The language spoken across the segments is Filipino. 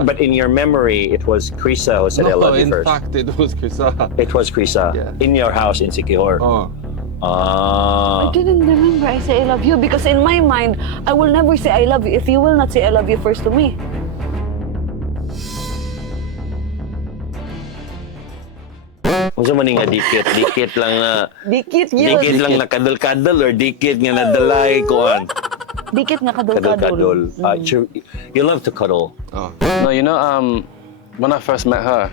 but in your memory, it was Krisa who said I love you first. In fact, it was Krisa. It was Krisa. Yeah. In your house in Sikihor. I didn't remember I say I love you because in my mind, I will never say I love you if you will not say I love you first to me. Kung sa maning nga dikit lang na... Dikit yun. Dikit lang na kadal-kadal or dikit nga nadalay kuan. Dikit nga kadol-kadol. You love to cuddle. No, you know, when I first met her,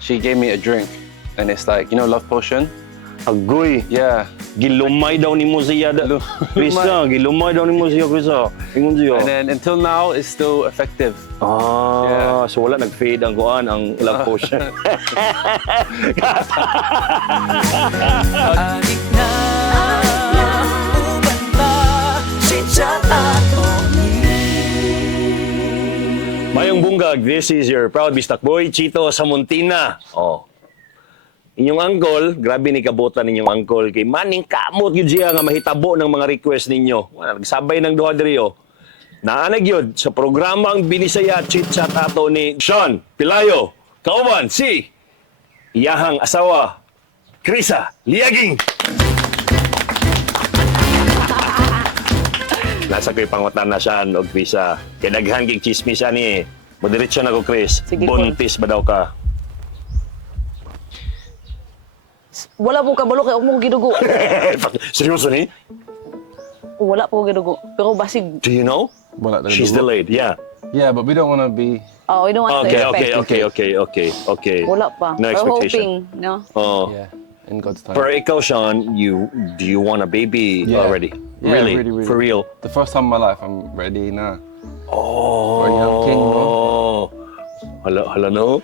she gave me a drink, and it's like, you know, love potion. Agoy. Yeah. Gilumay daw ni mo siya. Krisa, gilumay daw ni mo siya, Krisa. Ingon siya. And then until now, it's still effective. So wala nag-fade ang kuan, ang love potion. Adik na, uban ba, CHITchat at Mayong bunggag, this is your proud bistak boy, Chito Samontina. Inyong uncle, grabe ni kabutan ninyong uncle kay maning kamot yun siya nga mahitabo ng mga request ninyo. Nagsabay ng duha diri naanag yun sa programang Binisaya CHITchat ato ni Shaun, Pilayo, kauban si iyahang asawa, Krisa, Liaging. Nasa ko'y pangutan na Shaun o Krisa. Kaya daghan kong chismisan ni Moderitsyo na ko, Chris. Sige, Buntis ba daw ka? Wala po kabalo kay mo gidugo. Seryoso ni? Wala po gidugo. Pero basig. Do you know? She's delayed, yeah. Yeah, but we don't want to be... Oh, we don't want to expect. Okay. Wala pa. No We're expectation. hoping, no? Yeah, in God's time. Pero ikaw, Shaun, do you want a baby already? Yeah, really? really. For real? The first time in my life, I'm ready na. Oh. For a young king, no? Hala, no?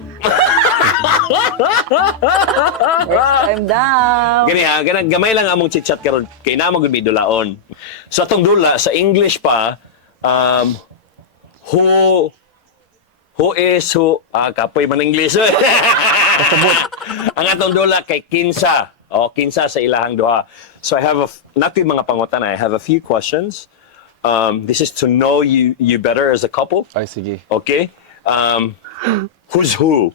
I'm down. Gani ha, gamay lang among chit-chat karon kay na magud dulaon. So atong dula sa English pa, who is who, kapoy man English. Kasabot. Ang atong dula kay kinsa. Kinsa sa ilahang duha. So I have not yung mga pangutan, I have a few questions. This is to know you better as a couple. Ay, sige. Okay? Who's who?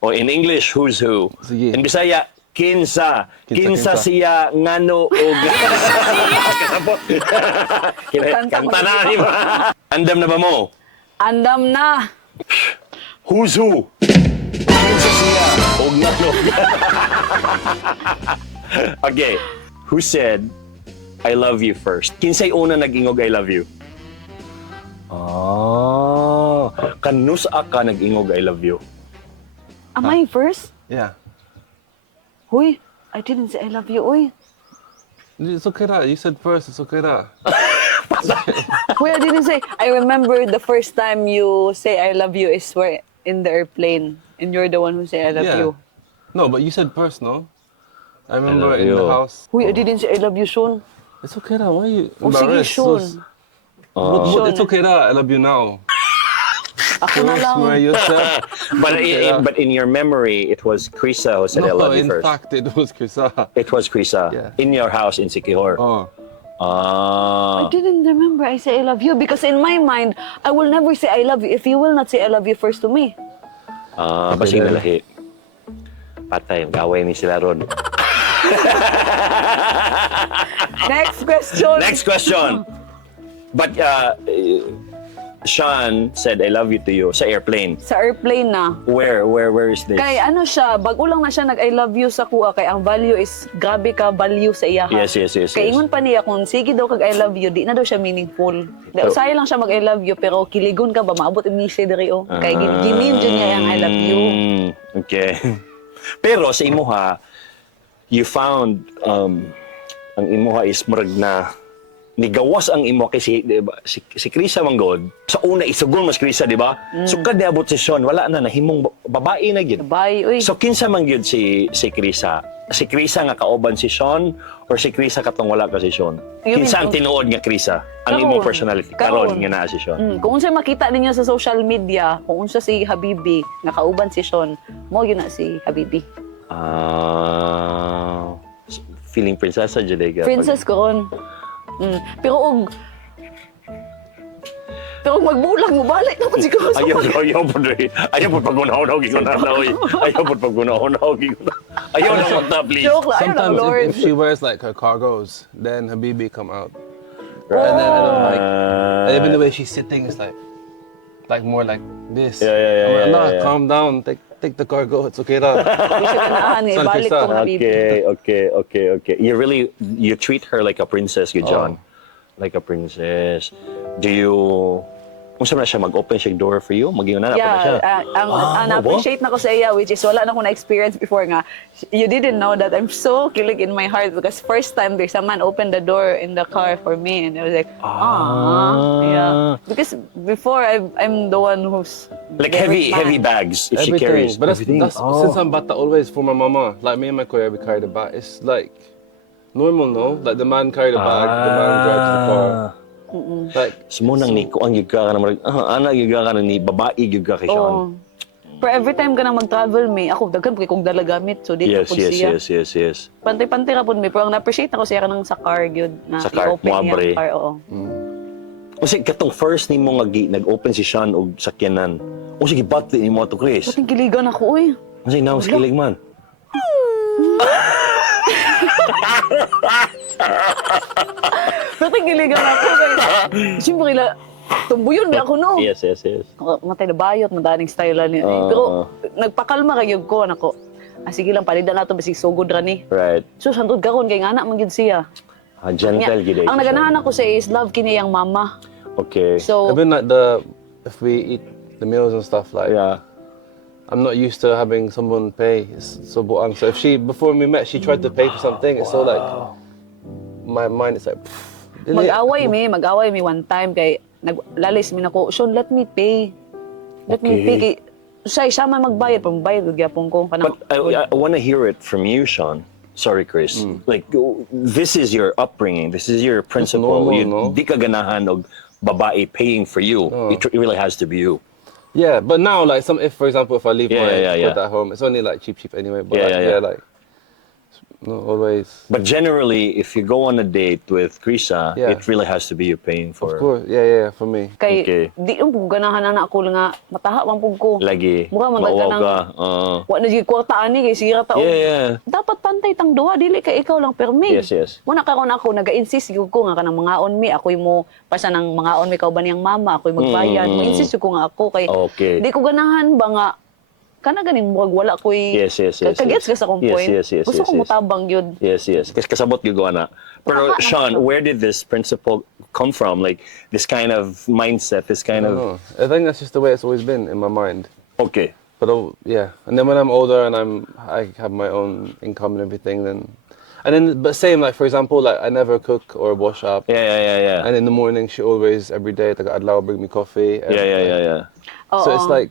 O in English, who's who? Sige. In Bisaya, kinsa. Kinsa siya ngano o kasabot. Kanta na ni ba? Andam na ba mo? Andam na. Who's who? Kinsa siya o ngano. Okay. Who said I love you first? Kinsay una nag-ingog I love you? Kanus ka nag-ingog I love you? Am I first? Yeah. Huy, I didn't say I love you, uy. It's okay that. You said first, it's okay that. Huy, I didn't say. I remember the first time you say I love you is where in the airplane. And you're the one who say I love you. No, but you said first, no? I remember love in you. the house. Huy, I didn't say I love you, Shaun. It's okay that. Why are you Oh, sige, embarrassed? Shaun. But it's okay that. I love you now. Ako na lang. Swear yourself. But in your memory, it was Krisa who said I love you in first. fact, it was Krisa. It was Krisa. Yeah. In your house in Sikihor. I didn't remember I say I love you because in my mind, I will never say I love you if you will not say I love you first to me. Basig na lahi. Patay, gawin ni sila ron. Next question. Next question. But Shaun said I love you to you sa airplane. Sa airplane na. Where is this? Kay ano siya, bago lang na siya nag-I love you sa kuha. Kay ang value is, grabe ka value sa iya. Yes. Kay ingon pa niya kung sige daw kag I love you, di na daw siya meaningful. Usay lang siya mag-I love you, pero kiligon ka ba, maabot yung misi diri o. Kay ginim dyan niya yung I love you. Okay. Pero sa imuha, you found, ang imuha is murag na, nigawas ang imo kasi diba, si Krisa manggod sa una isugon mas Krisa di ba so kad niabot si Shaun wala na nahimong babae na gyud Babae, uy. so kinsa man gyud si Krisa nga kauban si Shaun or si Krisa katong wala ka si Shaun kinsa ang tinuod nga Krisa ang imong personality karon nga naa si Shaun Kung unsa makita ninyo sa social media kung unsa si Habibi nga kauban si Shaun mo gyud na si Habibi feeling prinsesa jud ka princess ko ron. Pero og Pero magbulag mo, balik na ko siguro sa Ayaw po rin. Ayaw po pag-unaw-unaw, gikunan na, oy. Ayaw po pag-unaw-unaw, gikunan. Ayaw na magta, please. joke lang. Ayun lang, Sometimes Lord. if she wears like her cargos, then Habibi come out. And then I don't like, and even the way she's sitting is like more like this. Yeah, I'm like, nah, yeah. calm down. Take the cargo. It's okay na. Hindi siya kanahan nga, San ibalik Crista. ko Habibi. Okay. You treat her like a princess, you, John. Like a princess. Do you... Kung saan na siya, mag-open siya door for you? Mag-iunan na pa siya? Ang na-appreciate na ko sa iya, which is wala na ko na-experience before nga. You didn't know that I'm so kilig in my heart because first time there's a man opened the door in the car for me and I was like, yeah. Because before I'm the one who's Like very heavy man. bags if she carries. But that's everything. since I'm bata always for my mama. Like me and my kuya, we carry the bag. It's like normal, no? Like the man carry the bag, the man drives the car. Like Sumunang ni ko ang gyud ka naman. Ana gyud ka ni babae gyud ka kay Shaun. Oh. Pero every time ka na mag-travel, may ako, daghan po kong dala gamit. So, di Yes, po siya. yes. Pantay-pantay ra po may. Pero ang na-appreciate ako siya ka ng sa car, yun. Na Sa car, i-open niya muabre. ang car, oo. Kasi katong first nimo nga nag-open si Shaun og sakyanan. O sige batli nimo to Chris. Ba't kiligan ako, uy? Kasi naman sa kilig man. Ba't kiligan ako? Siyempre, tumbuyon ba ako, no? Yes. Matay na bayot, madaling style niya. Pero nagpakalma kayo ko, nako. Sige lang, palidan nato basig sugod ra ni. Right. So, sandod karon kay nga anak man gyud siya. Gentle gid. Ang naganahan ako sa is love kini yang mama. Okay. So, even like if we eat the meals and stuff like. Yeah. I'm not used to having someone pay. It's so buang. So if before we met, she tried to pay for something. It's so like, my mind is like, mag-away mi one time kay naglalis mi nako. Sean, let me pay. Let me pay kay siya man magbayad, pambayad gyapon ko kanang. But I want to hear it from you, Shaun. Sorry, Chris. Like, this is your upbringing. This is your principle. normal, You, no? di ka ganahan og babae paying for you. It really has to be you. yeah. But now, like, if for example, if I leave my Yeah. food at home, it's only like cheap anyway. But Yeah. like, no, always. But generally, if you go on a date with Krisa, Yeah. it really has to be you paying for. Of course, yeah, for me. Kay Okay. di yung ganahan na ako nga mataha man pug ko. Lagi. Mura man Mauwa nang ka. wa na gyud kwarta ani kay sira ta. Yeah. Dapat pantay tang duha dili kay ikaw lang permi. Yes. Muna karon ako naga-insist gyud ko nga kanang mga on me ako'y mo pasa nang mga on me kauban niyang mama ako'y magbayad. Mo insist ko nga ako kay Okay. di ko ganahan ba nga kana ganing murag wala ko'y Yes. kagets ka sa kong point. Yes. Gusto ko mutabang yun. Yes. Kasi kasabot gyud ko ana. Pero Shaun, where did this principle come from? Like this kind of mindset, this kind of No, I think that's just the way it's always been in my mind. okay. But yeah, and then when I'm older and I have my own income and everything, but same like for example, like I never cook or wash up. Yeah. And in the morning, she always every day taga-adlaw bring me coffee. And, Yeah. So it's like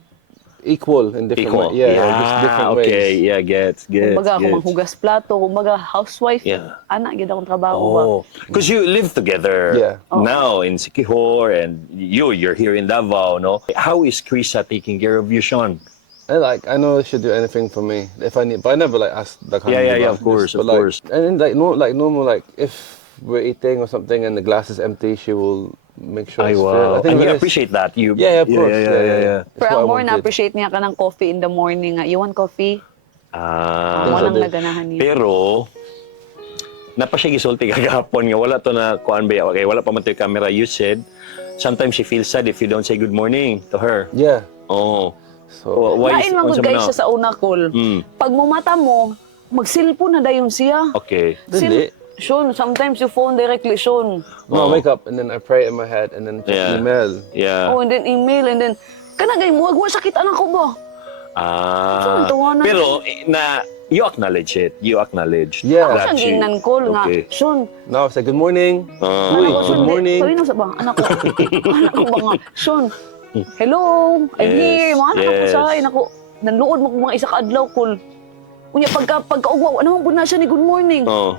equal in different Equal. ways. Yeah, just different ways. Okay. Yeah, gets. Kumbaga ako manghugas plato, kumbaga housewife. Yeah. Ana gyud akong trabaho ba. Oh, because you live together Yeah. now in Siquijor, and you're here in Davao, no? How is Krisa taking care of you, Shaun? And like I know she'll do anything for me if I need, but I never like ask that kind Yeah, of of course, but, of like, course. And then like normal like if we're eating or something and the glass is empty, she will make sure Ay, it's wow. filled. I think And you that is- appreciate that. You, Yeah, of course. Yeah. That's Pero what I ang more wanted. na-appreciate niya ka ng coffee in the morning nga. You want coffee? Walang naganahan niya. Pero, napa siya gisulti kagahapon nga wala to na kuan ba okay, wala pa man to yung camera. You said sometimes she feels sad if you don't say good morning to her. Yeah. Oh. So Why Lain man unsa gud man guys na? siya sa una call. Pag mumata mo, magsilpon na dayon siya. Okay. Dili. Sean, sometimes you phone directly, Sean. no, I wake up and then I pray in my head and then check Yeah. email. Yeah. Oh, and then email, and then, kana gay mo, wag sakit anak ko ba? Saan tawanan? Pero you acknowledge it. You acknowledge. Yeah. Ako that siyang you- ginan call nga, Okay. Sean, Now I say good morning. Ah. Uy, anak ko, good Sean, morning. Pawino sa ba? Anak ko. Anak ko ba nga? Sean, hello, I'm Yes, here. Mga anak ko yes. sa akin. Ako, nanluod mo ko mga isa ka-adlaw call. Kunya, pagka-ugwa, naman po na siya ni good morning. Oh.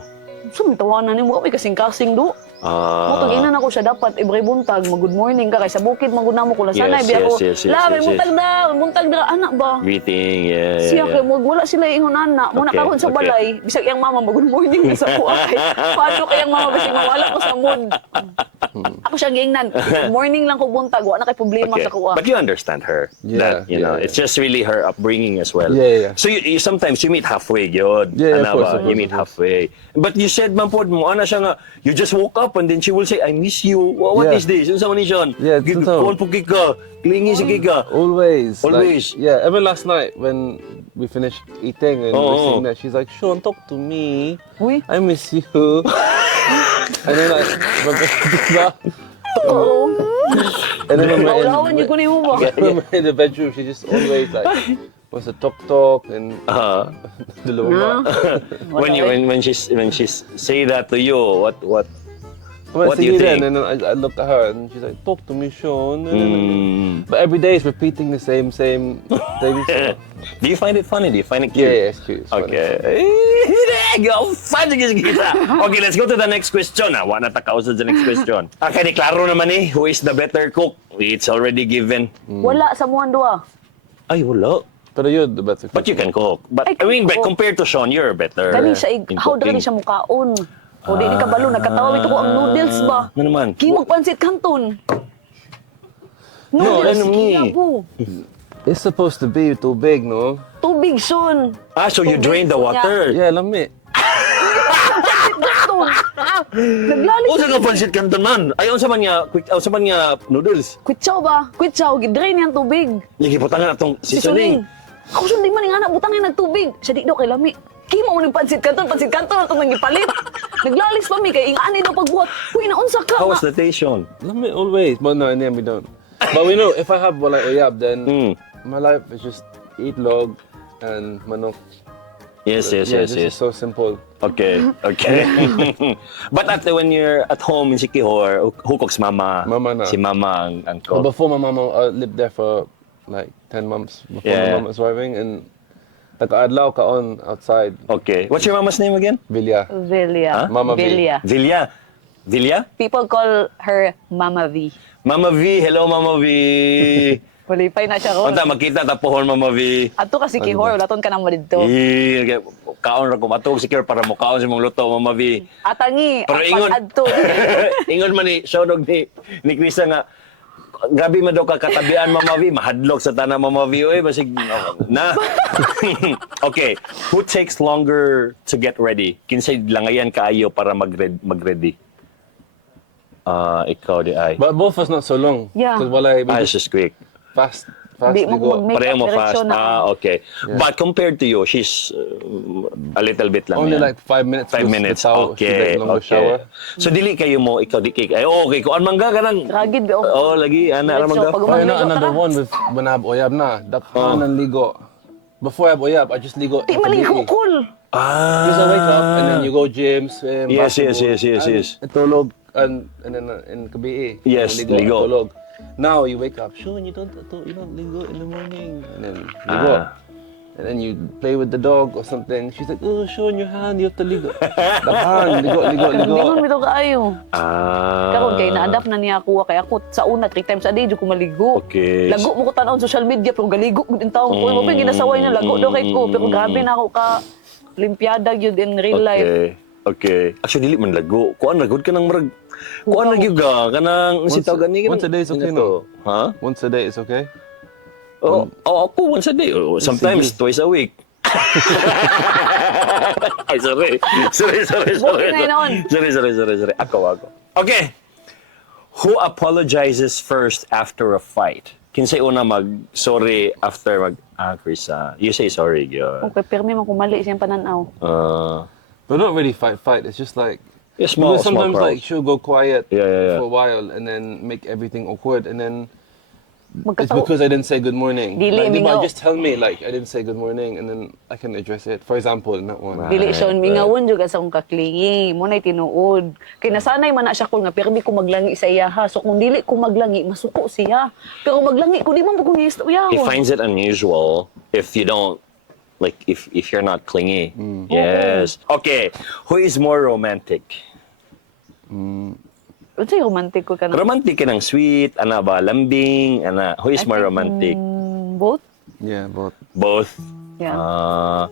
So, may tawanan ni mo. Kami kasing-kasing do. Ah. Mutag ina na ko siya dapat every buntag mag-good morning ka kay sa bukid maguna mo kula sanay Yes, biya ko. yes, La, yes, may buntag na anak ba? Greeting. Yeah. Siya kay mo wala sila ingon anak. Muna Okay, karon sa okay. balay, bisag iyang mama mag-good morning na sa kuha kay. Paano kay ang mama bisag mawala ko sa mood. Ako siya gingnan. Morning lang ko buntag, wala na kay problema sa kuha. But you understand her. Yeah, That, you know, yeah. it's just really her upbringing as well. Yeah, yeah. So you sometimes you meet halfway, yun. Yeah, Ano of course, ba? of You course, meet of course. halfway. But you said, man po, mo, ana siya nga, you just woke up and then she will say, I miss you. What Yeah. is this? Yung sa manisyon. Yeah, totoo. Kuhan po kika. Klingi si kika. Always. Always. Like, yeah, even last night when we finished eating and we're Oh. sitting there, she's like, Shaun, talk to me. Uy. I miss you. And then like, Oo. and then when Maulawan niyo we're kunin mo ba? when we're in the bedroom, she just always like wants to talk and dula. When she's say that to you, what What do you think? And then I look at her and she's like, talk to me, Shaun. Mm. But every day is repeating the same thing. So. Do you find it funny? Do you find it cute? Yeah, it's cute. It's funny. Okay. Go, fun kita. Okay, let's go to the next question. Wala na takausad sa next question. Okay, di klaro naman who is the better cook? It's already given. Wala sa muan duha. Ay, wala. But you're the better. But you can cook. But I I can mean, but cook. compared to Shaun, you're better. Kani siya, in how cooking. dali siya mukaon. O di ni kabalo, nagkatawa ito ko ang noodles ba? Ano naman? Kimog pansit kanton. No, Noodles, ano ni? kinabo. It's supposed to be too big, no? Tubig, son. Ah, so you drain the water? Yeah, lami. Kanton. Naglalis. O, saan ka pansit kanton man? Ayaw sa man niya noodles. Kwitsaw ba? Kwitsaw, gidrain yan tubig. Lagi putangan atong seasoning. Ako sundin man yung anak, butangin nagtubig. Siya di daw kay lami. Kimo mo ng pansit kanton, ito nang ipalit. Naglalis pa mi, kay ingani daw pagbuhat. Kuy, naunsa ka How nga. was the taste, Shaun? Lami always. But no, and then we don't. But we know if I have like uyab, then my life is just eat log and manok. Yes. Yeah, this is so simple. Okay. But when you're at home in Sikihor, who cooks mama? Mama na. Si mama ang Well, cook. before my mom, I lived there for like 10 months before Yeah. my mom was arriving, and nag-adlaw ka on outside Okay. What's your mama's name again? Vilya. Velia. Mama V. Velia. Vilya? People call her Mama V. Mama V. Hello, Mama V. Walipay na siya ko. Unta, magkita tapuhon, Mama V. Ato kasi kihor, wala ton ka nang dito. Kaon ra ko matog sikir para mo kaon sa mong luto, Mama V. Atangi, Pero ingon, adto. ingon man ni Shaun ni Krisa nga, grabe man daw ka katabian, Mama V, mahadlok sa tanang Mama V, oy, basig, na. Okay, who takes longer to get ready? Kinsay langayan kaayo para mag-ready? Ikaw di ay. But both of us not so long. Yeah. Because while I It's just quick. fast Di to mo go. mag-make Pareho mo up fast. diretsyon na. Okay. But compared to you, she's a little bit lang Only yan. like 5 minutes. 5 to minutes. the towel, to Okay. get longer Okay. shower. So dili kayo mo, ikaw di kay. Ay, okay. Kuan mangga ka nang. Ragid ba? Oh, lagi ana ra Diretso, mangga. pag Oh, you know Ligo another ka? one with when I have oyab na. Dakhan and ligo. Before I have oyab, I just ligo. Di maligo, cool. Because I wake up and then you go gym, swim, Yes, basketball, yes. and tulog and then in kabi. Yes, ligo. Tulog. Now you wake up, Shaun, you don't ligo in the morning, and then ligo. And then you play with the dog or something. She's like, oh, Shaun, your hand, you have to ligo. Dakhan, ligo. Lingon bitaw kaayo. Karon kay Ah. na-adapt na niya ako kay ako sa una 3 times a day jud ko maligo. Okay. Lago mo ko tan-aw social media pero galigo gud in taon ko. Mo pa ginasaway na lago daw kay ko pero grabe na ako ka limpiada gyud in real life. Okay. Actually, dili man lago. Kuan lagod ka nang marag. Kuan lagi ka kanang si tawag ni. once a day is okay, no? Ha? Once a day is okay. Oh, ako once a day. Sometimes twice a week. Ay, sorry. Buti na yun. Sorry. Ako. Okay. Who apologizes first after a fight? Kinsay una mag-sorry after Krisa. You say sorry, gyud. Okay, pero may man kumali siyang pananaw. But not really fight. It's just like Yeah, small because sometimes quarrels. like she'll go quiet Yeah. for a while and then make everything awkward and then it's Magkataw. because I didn't say good morning. Dili, Like, diba, mingaw. just tell me like I didn't say good morning and then I can address it. For example, in that one. Dili Shaun, mingawon jud ka sa akong kaklingi. Mo nay tinuod. Kay nasanay man na siya ko nga permi ko maglangi sa iya ha. So kung dili ko maglangi, masuko siya. Pero kung maglangi ko di man ko niya He uyahon. finds it unusual if you don't, like, if you're not clingy. Yes. Okay. Who is more romantic? Unsay romantic ko kana? Romantic ka ng sweet, ana ba, lambing, ana. Who is more romantic? Both? Yeah, but Both. Yeah.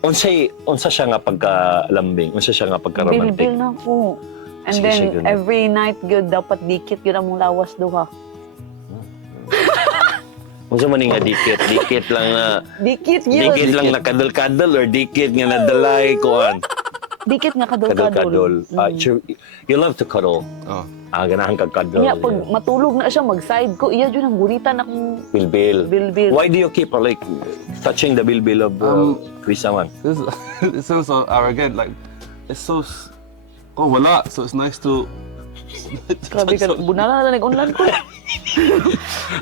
Unsa siya nga pagka-lambing? Unsa siya nga Bilbil pagka-romantic? na ako. And Sige, then sige. every night gyud dapat dikit gyud among lawas duha. Kung sa maning nga dikit lang na, Dikit gyud. dikit lang na kadal-kadal or dikit nga nadalay kuan. Dikit nga kadol-kadol. Kadal-kadol. You love to cuddle. Oh. Ganahan kag cuddle. Kaya pag matulog na siya mag-side ko, iya jud ang guritan akong Bilbil. bilbil. Why do you keep like touching the bilbil of Chris Saman? This it sounds so arrogant. Like it's so. Oh, wala. So it's nice to. Grabe ka, bunala na nag-online ko.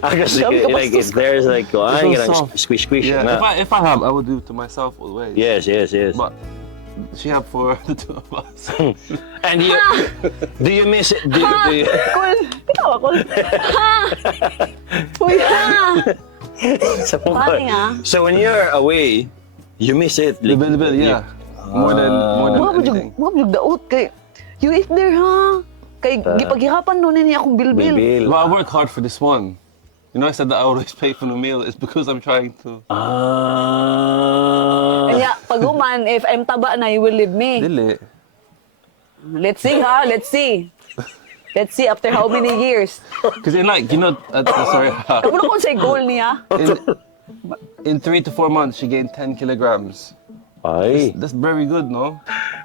Kasi Sabi ka, like if there's like so ganang soft. squish Yeah. na. If I have, I would do it to myself always. Yes. But she have for the two of us. And you, do you miss it? Do you, Cool. Ikaw ako. Ha! Uy, ha! so, Funny, ah. so when you're away, you miss it. The bilbil, yeah. More than anything. Mga bujug daot kay, you eat there, ha? Kay, gipaghirapan doon niya akong bilbil. Bilbil. Well, I work hard for this one. You know, I said that I always pay for the meal. It's because I'm trying to. Kanya, pag uman, if I'm taba na, you will leave me. Dili. Let's see, ha? Let's see. Let's see after how many years. Because in like, you know, sorry. Kamu na kung say goal niya. In 3 to 4 months, she gained 10 kilograms. Ay. That's very good, no?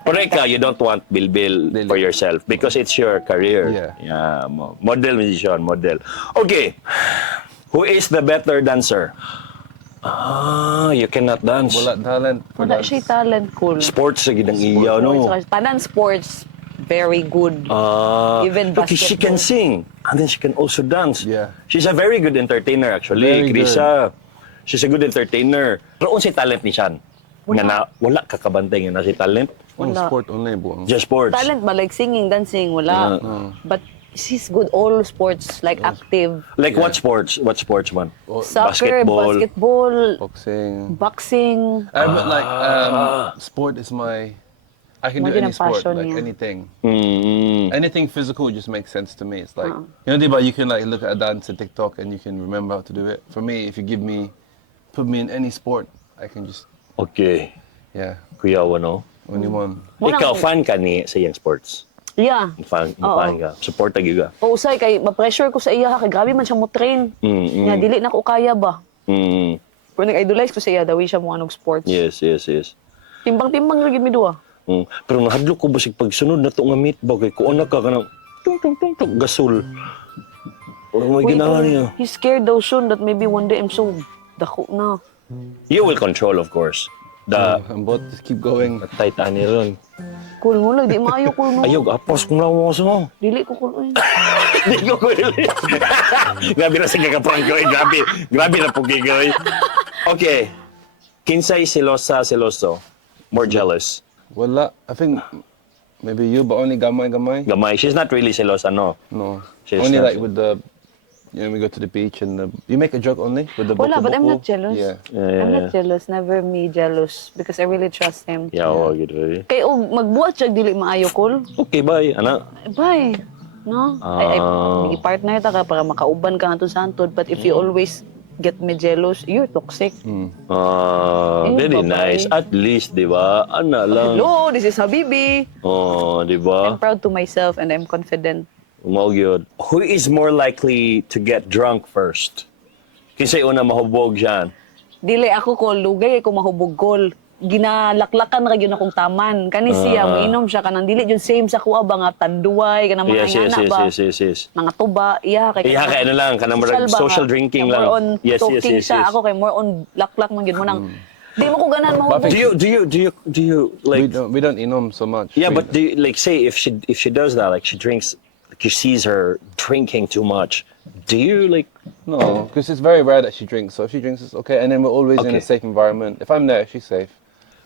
Pero ikaw, you don't want bilbil for yourself because it's your career. Yeah. Model musician, model. Okay. Who is the better dancer? You cannot dance. Wala talent for Wala dance. siya talent, cool. Sports sa gidang iya, no? Tanan sports, very good. Even Look, she can basketball. sing and then she can also dance. Yeah. She's a very good entertainer actually, Very Krisa. She's a good entertainer. Pero unsa talent ni Shaun? Nga na wala kakabantay nga na si talent. Only Wala. sport only, buong. Just sports. Talent ba, like singing, dancing, wala. But she's good all sports, like active. Like what sports? What sports man? Soccer, basketball, Boxing. boxing. But like, sport is my. I can do Imagine any ang sport, passion like niya. anything. Mm. Anything physical just makes sense to me. It's like, you know, diba, you can like look at a dance on TikTok and you can remember how to do it. For me, if you put me in any sport, I can just, Okay. yeah, Kuya Wano. only one. Wala Ikaw ko- fan ka ni sa iyang sports. Yeah. Fan ka. Support ka giga. O usay kay ma-pressure ko sa iya kay grabe man siya mo train. Nga dili na ko kaya ba. Mm. Pero nag-idolize ko sa iya dawi siya mo anong sports. Yes. Timbang-timbang ra gid mi duha. Pero nahadlok ko basig pagsunod na to nga meat bagay ko una ka kanang tung gasol. Or may Wait, ginawa niya. he's scared daw soon that maybe one day I'm so dako na. You will control, of course. The I'm about to keep going. tight ani ron. Cool mo lang, di maayo cool mo. Ayog, apos kung lawa ko sa mo. Dili ko cool. Uy. Di ko ko Grabe na sa kagaprank ko. Grabe na po kigoy. Okay. Kinsay seloso. More jealous. Wala. I think maybe you, but only gamay. Gamay. She's not really selosa, no? No. She's Only not- like with the, you know, we go to the beach and you make a joke only with the Wala, but I'm boko-boko. not jealous. Yeah. I'm not jealous. Never me jealous. Because I really trust him. Yeah, oh, gitu. Kay og magbuhat siya dili maayo cool. Okay, bye. Ana. Bye. No? Ay partner ta ka para makauban ka nga to sa antod. But if you always get me jealous, you're toxic. Very babae. nice. At least, di ba? Ana lang. Hello, this is Habibi. Oh, di ba? I'm proud to myself and I'm confident. Umaw yun. Who is more likely to get drunk first? Kasi una mahubog siya. Dili ako ko lugay ko mahubog kol. Ginalaklakan ra gyud akong taman. Kani siya mainom siya kanang dili jud same sa kuha ba nga tanduay kanang mga ingana ba. Yes. Mga tuba, iya kay Iya, kay ano lang, kanang marag ba social nga? drinking More lang. on Yes. talking siya. Ako kay more on laklak man gyud mo nang di mo ko ganan mahubog. Do you like We don't inom so much. yeah, We- but do you, like say if she does that, like she drinks, like you sees her drinking too much, do you like No, because it's very rare that she drinks. So if she drinks, it's okay. And then we're always in Okay. a safe environment. If I'm there, she's safe.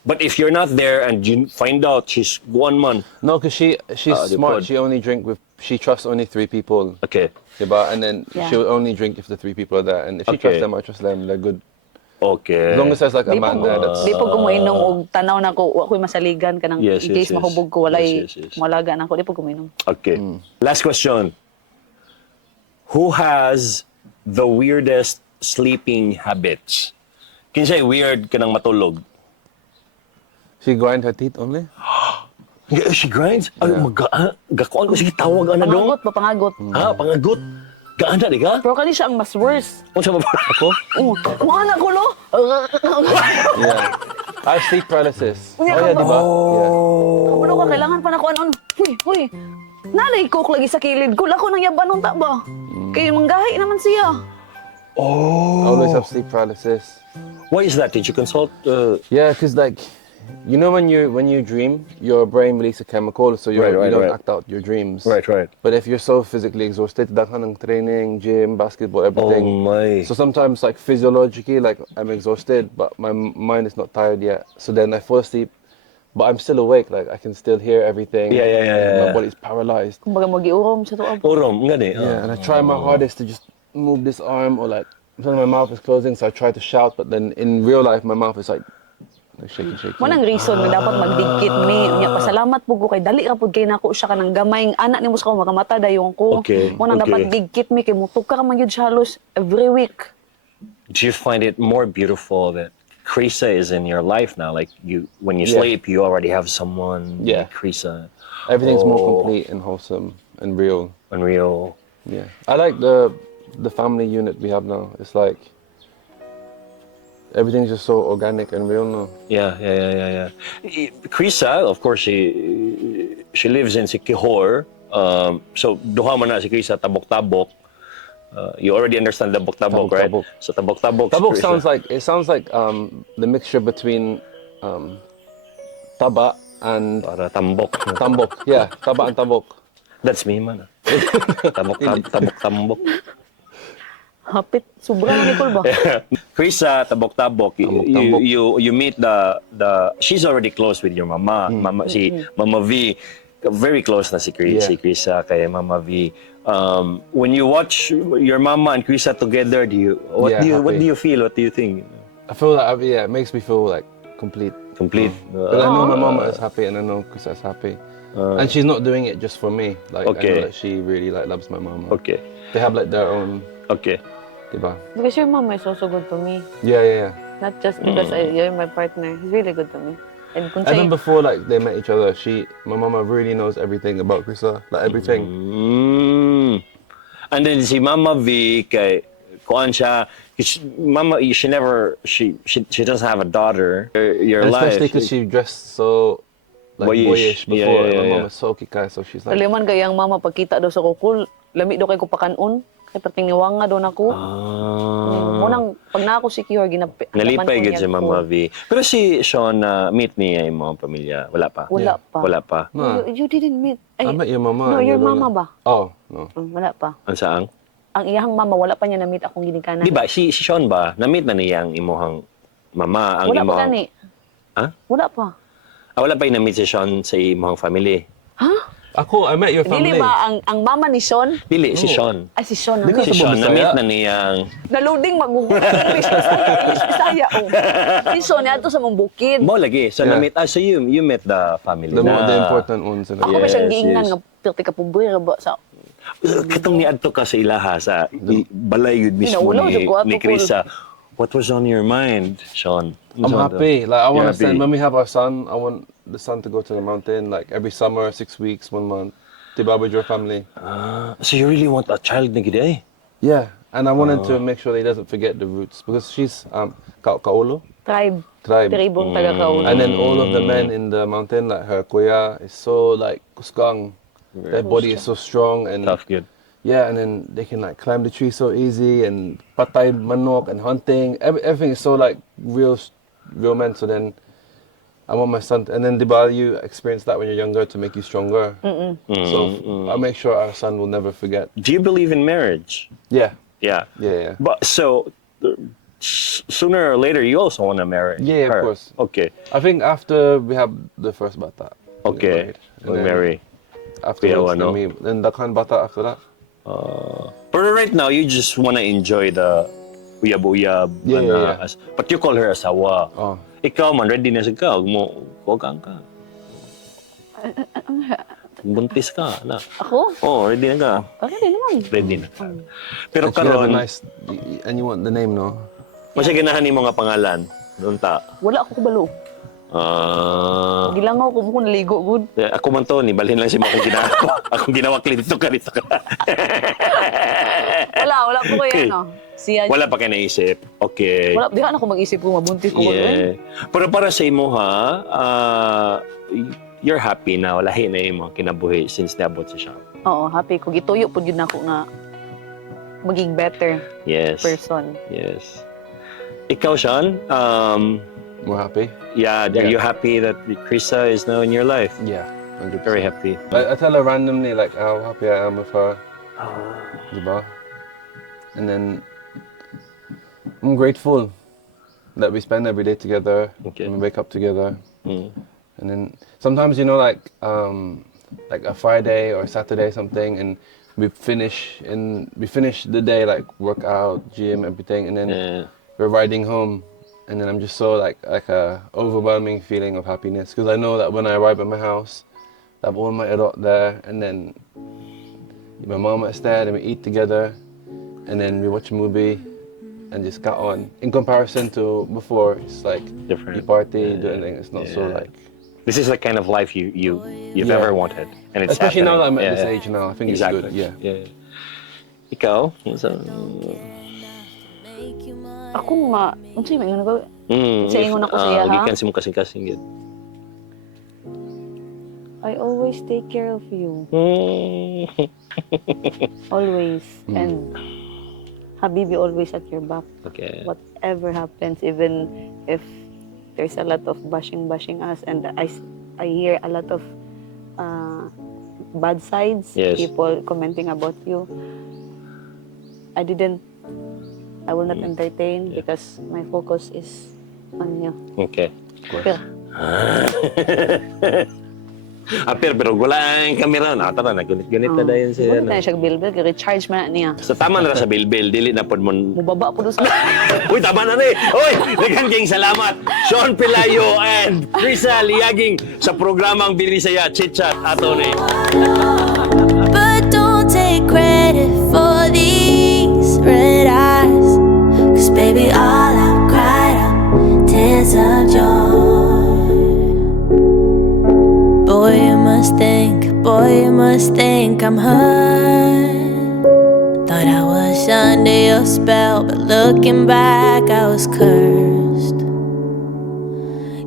but if you're not there and you find out she's 1 month, No, because she's the smart. pod. She only drink with. She trusts only 3 people. okay. Diba? And then Yeah. she'll only drink if the 3 people are there. And if she Okay. trusts them, I trust them. They're good. Okay. As long as there's like a Di po, man there, that's. di po kuminom og tanaw na ko wa ko'y masaligan kanang Yes, in yes, case yes. mahubog ko walay Yes. malaga na ko di po kuminom. Okay. Last question. Who has the weirdest sleeping habits? Kinsay weird ka nang matulog? She grind her teeth only. Yeah, she grinds? Ay, gakuan ko. Sige, tawag ana dong. Pangagot pa, pangagot. Ha, pangagot. Gaana di ka? Pero kani siya ang mas worse. Unsa ba? Ako? Kung anak ko, lo. Yeah. I have sleep paralysis. Yeah, Oh, yeah, di ba? Ano ka, kailangan pa na ko ano. Huy. Nalay cook lagi sa kilid ko. Lako nang yaban nung ba? Kaya manggahi naman siya. I always have sleep paralysis. Why is that? Did you consult? Yeah, because like, you know when you dream, your brain releases a chemical, so you don't act out your dreams. Right. But if you're so physically exhausted, that kind of training, gym, basketball, everything. Oh my. So sometimes like physiologically, like I'm exhausted, but my mind is not tired yet. So then I fall asleep, but I'm still awake. Like I can still hear everything. Yeah. My body's paralyzed. Kumbaga mag-iurom sa tuwa. Urom, ngani. Yeah, and I try my hardest to just move this arm or like, sometimes my mouth is closing, so I try to shout, but then in real life, my mouth is like shaking. Mo nang reason nga dapat magdikit mi. Unya pasalamat pug ko kay dali ra pud kay nako siya kanang gamay anak nimo sa ko makamata dayon ko. Okay, Mo nang okay. dapat digkit mi kay mutok ka man gyud siya halos every week. Do you find it more beautiful that Krisa is in your life now? Like when you Yeah. sleep, you already have someone. Yeah. Like Krisa. Everything's more Oh. complete and wholesome and real. Unreal. Yeah, I like the family unit we have now. It's like everything's just so organic and real now. Yeah. Krisa, of course, she lives in Sikihor. So duha man na si Krisa tabok-tabok. You already understand tabok-tabok, right? Tabok-tabok. So tabok-tabok. Tabok Krisa. sounds like the mixture between taba and Para tambok. tambok. Yeah, taba and tabok. That's me, man. Tabok-tambok. Hapit sobra na Nicole ba? Krisa, tabok-tabok. Tabok-tabok. You meet the. She's already close with your mama. Mama V, very close na si Krisa kay Mama V. When you watch your mama and Krisa together, what do you feel? What do you think? I feel like it makes me feel like complete. Complete. But I know my mama is happy and I know Krisa is happy. And she's not doing it just for me. Like I Okay. know that she really like loves my mama. Okay. They have like their own, Okay. diba? Because your mom is also good to me. Yeah. Not just because you're my partner. He's really good to me. And kung Even siya, before like they met each other, my mama really knows everything about Krisa, like everything. And then si Mama V kay kuan siya. Mama, she doesn't have a daughter. Your And life. especially because she dressed so like boyish before. Yeah. My mom is so kikay, so she's like, taliman kay ang mama pagkita daw sa kukul, lami daw kay ko pakanon. Kay pertingiwanga daw nako. Mo nang pag na ako secure ginapi. Nalipay gid si Mama V. Pero si Shaun meet niya yung mga pamilya. Wala pa. Wala pa. No. You didn't meet. I met your mama. No, and your you don't mama know. ba? Oh, no. Wala pa. Ang saang? Ang iyang mama wala pa niya na-meet akong ginikanan. Di ba si Shaun ba na-meet na niya ang imuhang mama, ang Wala pa imuhang gani. Ha? Wala pa. Wala pa yung na-meet si Shaun sa imuhang family. Ako, I met your family. Dili ba ang mama ni Shaun? Dili si Shaun. Ay si Shaun. Di ka Si sa Shaun Bisaya? na-meet na niyang Naloading English Bisaya. Si Shaun ato sa mong bukid. mo lagi. So Yeah. na-meet so you met the family The na. important ones. In Ako it. pa siyang Yes, giingnan yes. nga perti ka pubuira ba sa Katong niadto ka sa ilaha sa balay yun mismo Inaulaw, ni jud ko, Krisa. What was on your mind, Shaun? I'm happy. Like I want to You're send happy. when we have our son. I want the son to go to the mountain like every summer, 6 weeks, 1 month. Diba with your family? So you really want a child na gid eh? Yeah, and I wanted to make sure that he doesn't forget the roots because she's Kaolo tribe. tribe, Tribong taga-Kaun. and then all of the men in the mountain, like her kuya, is so like kuskang. Their body is so strong and Tough kid. yeah, and then they can like climb the tree so easy and patay manok and hunting. Everything is so like real men. So then I want my son, and then diba you experience that when you're younger to make you stronger. So I make sure our son will never forget. Do you believe in marriage? Yeah, Yeah. yeah. But so sooner or later you also want to marry Yeah, of her. course. Okay. I think after we have the first bata. we get Okay. married. And then Mag-marry. Afterwards, Kuya, then the kan bata after that. But right now you just want to enjoy the uyab-uyab. Yeah. But you call her asawa. Oh. Ikaw man, ready na sa ka. Huwag ka. Buntis ka, na. Ako? Oh, ready na ka. Okay din naman. Ready na ka. Pero And you have a karon, nice, and you want the name, no? masya ganahan mo nga pangalan. Doon ta. Wala ako kabalo. Gilangaw ko mo naligo good. Ako man to, ni balhin lang si mo akong ginawa. Akong ginawa dito ka. Wala po kayo ano. Siya, Wala pa kayo naisip. Okay. Wala, di ka na ako mag-isip ko, mabuntis ko. Yeah. Pero para sa imo ha, you're happy na, lahi na yung mga kinabuhi since naabot si Shaun. Oo, happy ko. Gituyo po yun ako nga maging better Yes. person. Yes. Ikaw, Shaun, More happy. yeah, are you happy that Krisa is now in your life? Yeah, 100%. Very happy. I tell her randomly like how happy I am with her. Diba? And then I'm grateful that we spend every day together. Okay. And we wake up together. Mm. And then sometimes like a Friday or Saturday something, and we finish the day like workout, gym, everything, and then Yeah. we're riding home, and then I'm just so like a overwhelming feeling of happiness because I know that when I arrive at my house, I have all my irot there, and then my mama is there, and we eat together, and then we watch a movie, and just got on. In comparison to before, it's like Different. you party, do anything. It's not so Yeah. like. This is the kind of life you've Yeah. ever wanted, and it's Especially now that I'm happening. at this age now, I think Exactly. it's good. Yeah. Ikaw? Ako ano sa'yo, may ba? Mm, Sa ingon ako siya, ha? gikan si mo kasing-kasing yun. I always take care of you. Mm. Always. And Habibi always at your back. Okay. Whatever happens, even if there's a lot of bashing us, and I hear a lot of bad sides, Yes. people commenting about you. I will not entertain because my focus is on you. Okay. Pero, Pero wala ang kamera na. Tara, nagunit-gunit na dayon siya. Bulit na siya bilbil, recharge man niya. So tama na sa bilbil, dili na pod mo. Mubaba po doon sa... Uy, tama na ni. Uy, daghang salamat. Shaun Pelayo and Krisa Liaging sa programang Binisaya CHITchat ato ni. But don't take credit for these red eyes, 'cause baby all I've cried out tears of joy. Boy, you must think I'm hurt. Thought I was under your spell, but looking back I was cursed.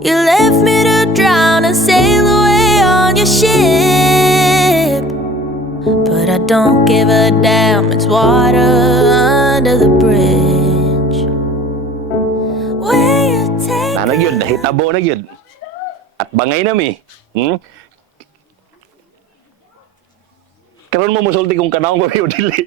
You left me to drown and sail away on your ship, but I don't give a damn, it's water under the bridge. Where you take Na gyud, nahitabo na gyud. At bangay na mi. Karon mo musulti kung kanaw ko dili.